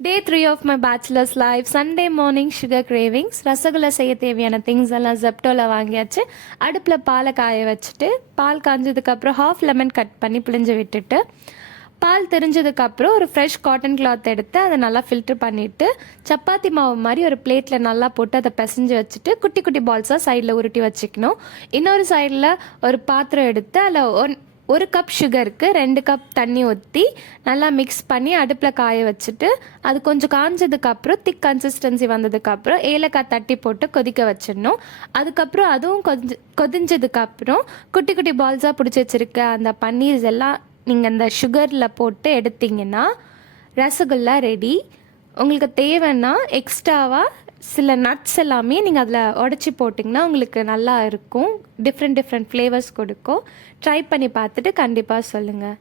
Day 3 of my bachelor's life. Sunday morning sugar cravings. Rasgulla செய்ய தேவையான things எல்லாம் ஜெப்டோவில் வாங்கியாச்சு. அடுப்பில் பாலை காய வச்சுட்டு பால் காஞ்சதுக்கப்புறம் ஹாஃப் லெமன் கட் பண்ணி பிழிஞ்சு விட்டுட்டு பால் தெரிஞ்சதுக்கப்புறம் ஒரு ஃப்ரெஷ் காட்டன் கிளாத் எடுத்து அதை நல்லா ஃபில்டர் பண்ணிவிட்டு சப்பாத்தி மாவு மாதிரி ஒரு பிளேட்டில் நல்லா போட்டு அதை பிசைஞ்சு வச்சுட்டு குட்டி குட்டி பால்ஸாக சைடில் உருட்டி வச்சுக்கணும். இன்னொரு சைடில் ஒரு பாத்திரம் எடுத்து அதில் ஒரு கப் சுகருக்கு 2 கப் தண்ணி ஊற்றி நல்லா மிக்ஸ் பண்ணி அடுப்பில் காய வச்சுட்டு அது கொஞ்சம் காஞ்சதுக்கப்புறம் திக் கன்சிஸ்டன்சி வந்ததுக்கப்புறம் ஏலக்காய் தட்டி போட்டு கொதிக்க வச்சிடணும். அதுக்கப்புறம் அதுவும் கொதிஞ்சதுக்கப்புறம் குட்டி குட்டி பால்ஸாக பிடிச்சி வச்சுருக்க அந்த பன்னீர்ஸ் எல்லாம் நீங்கள் அந்த சுகரில் போட்டு எடுத்திங்கன்னா ரசகுல்லா ரெடி. உங்களுக்கு தேவைன்னா எக்ஸ்ட்ராவாக சில நட்ஸ் எல்லாமே நீங்கள் அதில் உடச்சி போட்டிங்கன்னா உங்களுக்கு நல்லா இருக்கும். டிஃப்ரெண்ட் ஃப்ளேவர்ஸ் கொடுக்கும். ட்ரை பண்ணி பார்த்துட்டு கண்டிப்பாக சொல்லுங்கள்.